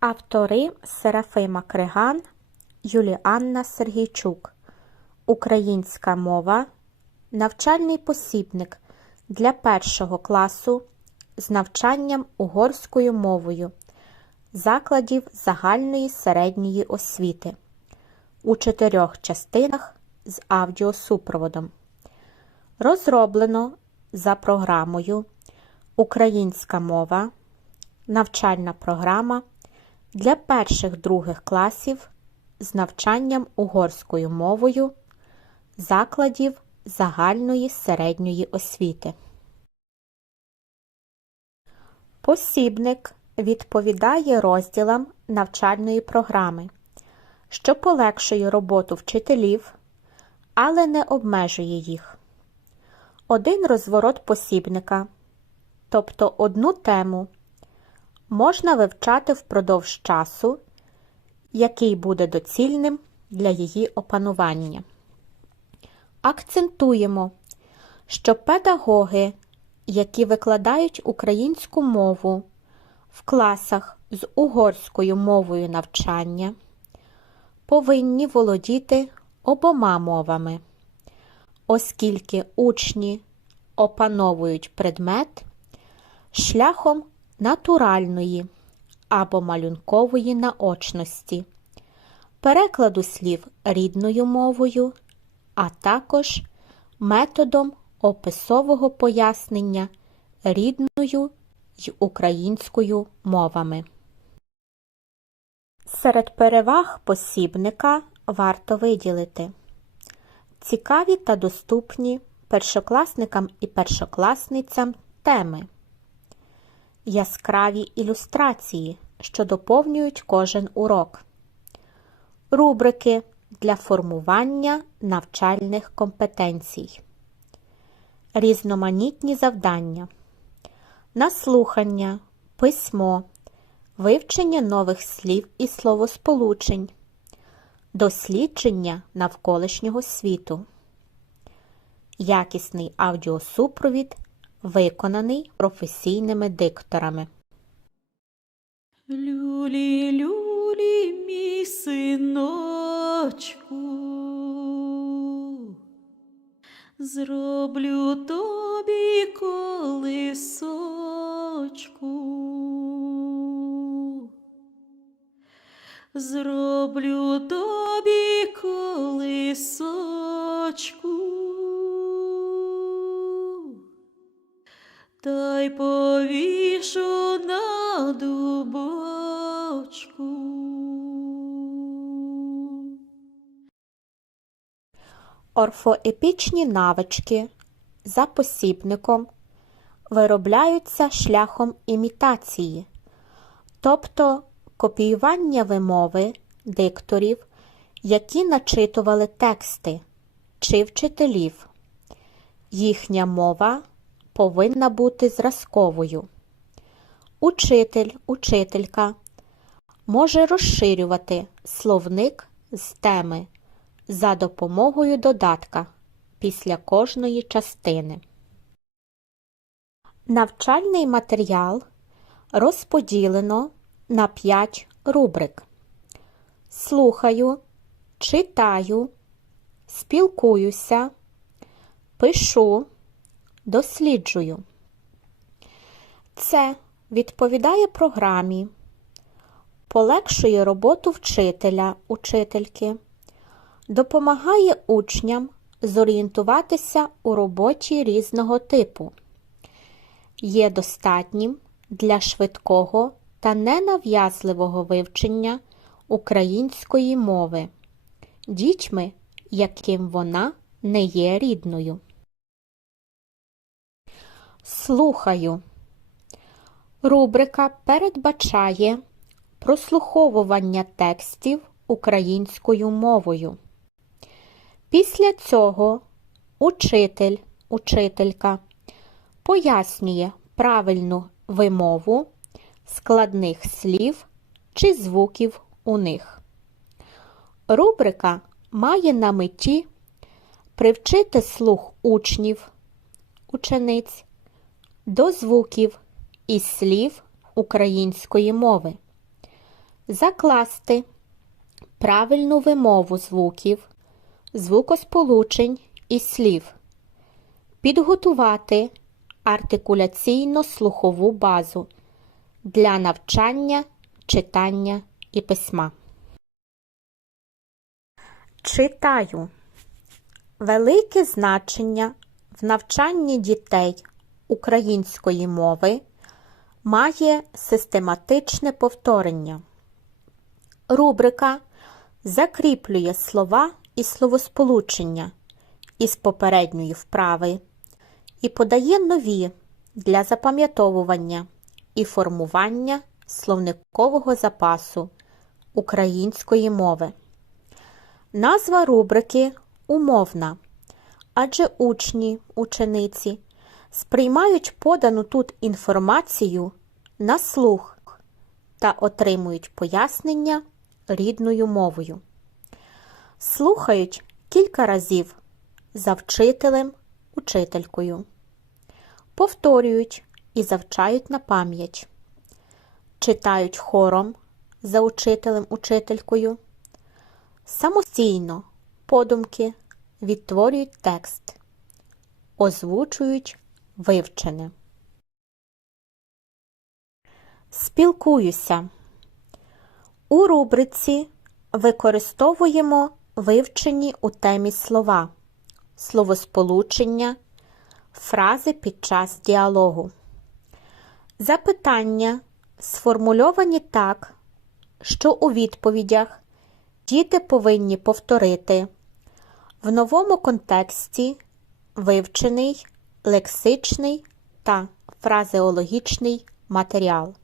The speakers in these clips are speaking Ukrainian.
Автори Серафима Криган, Юліанна Сергійчук. Українська мова. Навчальний посібник для першого класу з навчанням угорською мовою закладів загальної середньої освіти у чотирьох частинах з аудіосупроводом. Розроблено за програмою Українська мова. Навчальна програма для перших других класів з навчанням угорською мовою закладів загальної середньої освіти. Посібник відповідає розділам навчальної програми, що полегшує роботу вчителів, але не обмежує їх. Один розворот посібника, тобто одну тему, можна вивчати впродовж часу, який буде доцільним для її опанування. Акцентуємо, що педагоги, які викладають українську мову в класах з угорською мовою навчання, повинні володіти обома мовами, оскільки учні опановують предмет шляхом натуральної або малюнкової наочності, перекладу слів рідною мовою, а також методом описового пояснення рідною й українською мовами. Серед переваг посібника варто виділити цікаві та доступні першокласникам і першокласницям теми, яскраві ілюстрації, що доповнюють кожен урок, рубрики для формування навчальних компетенцій, різноманітні завдання, наслухання, письмо, вивчення нових слів і словосполучень, дослідження навколишнього світу, якісний аудіосупровід, виконаний професійними дикторами. Люлі, люлі, мій синочку, зроблю тобі колисочку, зроблю тобі колисочку. Та й повішу на дубочку. Орфоепічні навички за посібником виробляються шляхом імітації, тобто копіювання вимови дикторів, які начитували тексти чи вчителів. Їхня мова повинна бути зразковою. Учитель, учителька може розширювати словник з теми за допомогою додатка після кожної частини. Навчальний матеріал розподілено на 5 рубрик. Слухаю, читаю, спілкуюся, пишу, досліджую. Це відповідає програмі, полегшує роботу вчителя, учительки, допомагає учням зорієнтуватися у роботі різного типу, є достатнім для швидкого та ненав'язливого вивчення української мови дітьми, яким вона не є рідною. Слухаю. Рубрика передбачає прослуховування текстів українською мовою. Після цього учитель, учителька пояснює правильну вимову складних слів чи звуків у них. Рубрика має на меті привчити слух учнів, учениць до звуків і слів української мови, закласти правильну вимову звуків, звукосполучень і слів, підготувати артикуляційно-слухову базу для навчання, читання і письма. Читаю. Велике значення в навчанні дітей української мови має систематичне повторення. Рубрика закріплює слова і словосполучення із попередньої вправи і подає нові для запам'ятовування і формування словникового запасу української мови. Назва рубрики умовна, адже учні, учениці сприймають подану тут інформацію на слух та отримують пояснення рідною мовою. Слухають кілька разів за вчителем, учителькою. Повторюють і завчають на пам'ять. Читають хором за учителем, учителькою. Самостійно, подумки відтворюють текст, озвучують вивчене. Спілкуюся. У рубриці використовуємо вивчені у темі слова, словосполучення, фрази під час діалогу. Запитання сформульовані так, що у відповідях діти повинні повторити в новому контексті вивчений лексичний та фразеологічний матеріал.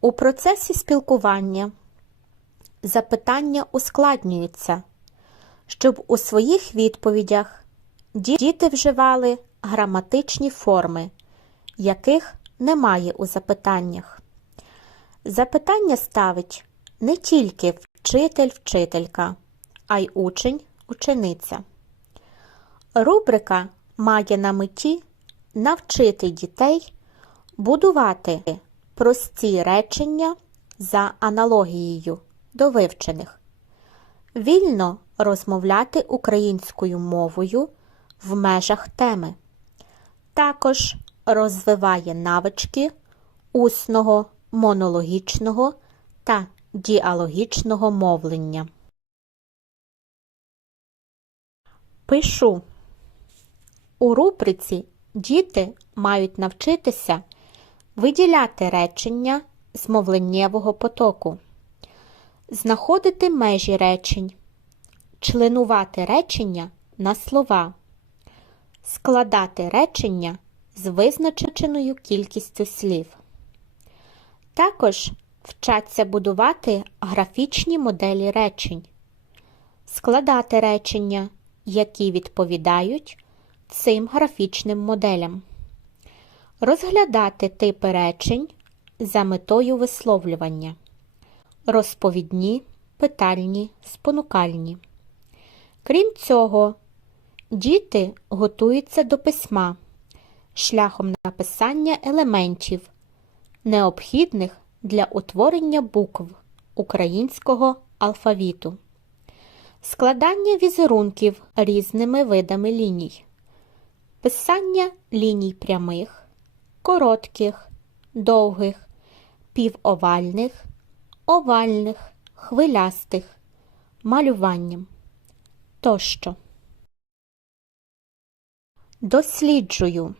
У процесі спілкування запитання ускладнюються, щоб у своїх відповідях діти вживали граматичні форми, яких немає у запитаннях. Запитання ставить не тільки вчитель-вчителька, а й учень-учениця. Рубрика має на меті навчити дітей будувати прості речення за аналогією до вивчених, вільно розмовляти українською мовою в межах теми. Також розвиває навички усного, монологічного та діалогічного мовлення. Пишу. У рубриці діти мають навчитися виділяти речення з мовленнєвого потоку, знаходити межі речень, членувати речення на слова, складати речення з визначеною кількістю слів. Також вчаться будувати графічні моделі речень, складати речення, які відповідають цим графічним моделям, розглядати типи речень за метою висловлювання, розповідні, питальні, спонукальні. Крім цього, діти готуються до письма шляхом написання елементів, необхідних для утворення букв українського алфавіту, складання візерунків різними видами ліній, писання ліній прямих, коротких, довгих, півовальних, овальних, хвилястих, малюванням тощо. Досліджую.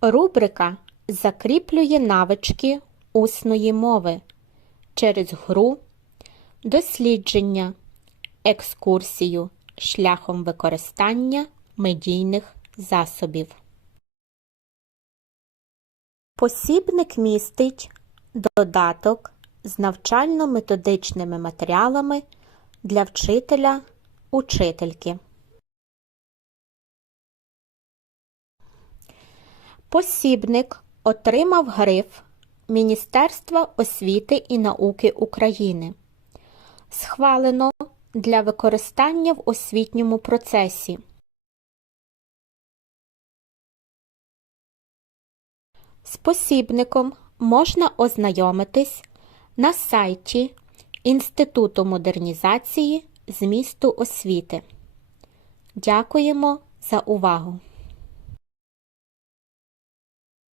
Рубрика закріплює навички усної мови через гру, дослідження, екскурсію шляхом використання медійних засобів. Посібник містить додаток з навчально-методичними матеріалами для вчителя учительки. Посібник отримав гриф Міністерства освіти і науки України. Схвалено для використання в освітньому процесі. З посібником можна ознайомитись на сайті Інституту модернізації змісту освіти. Дякуємо за увагу!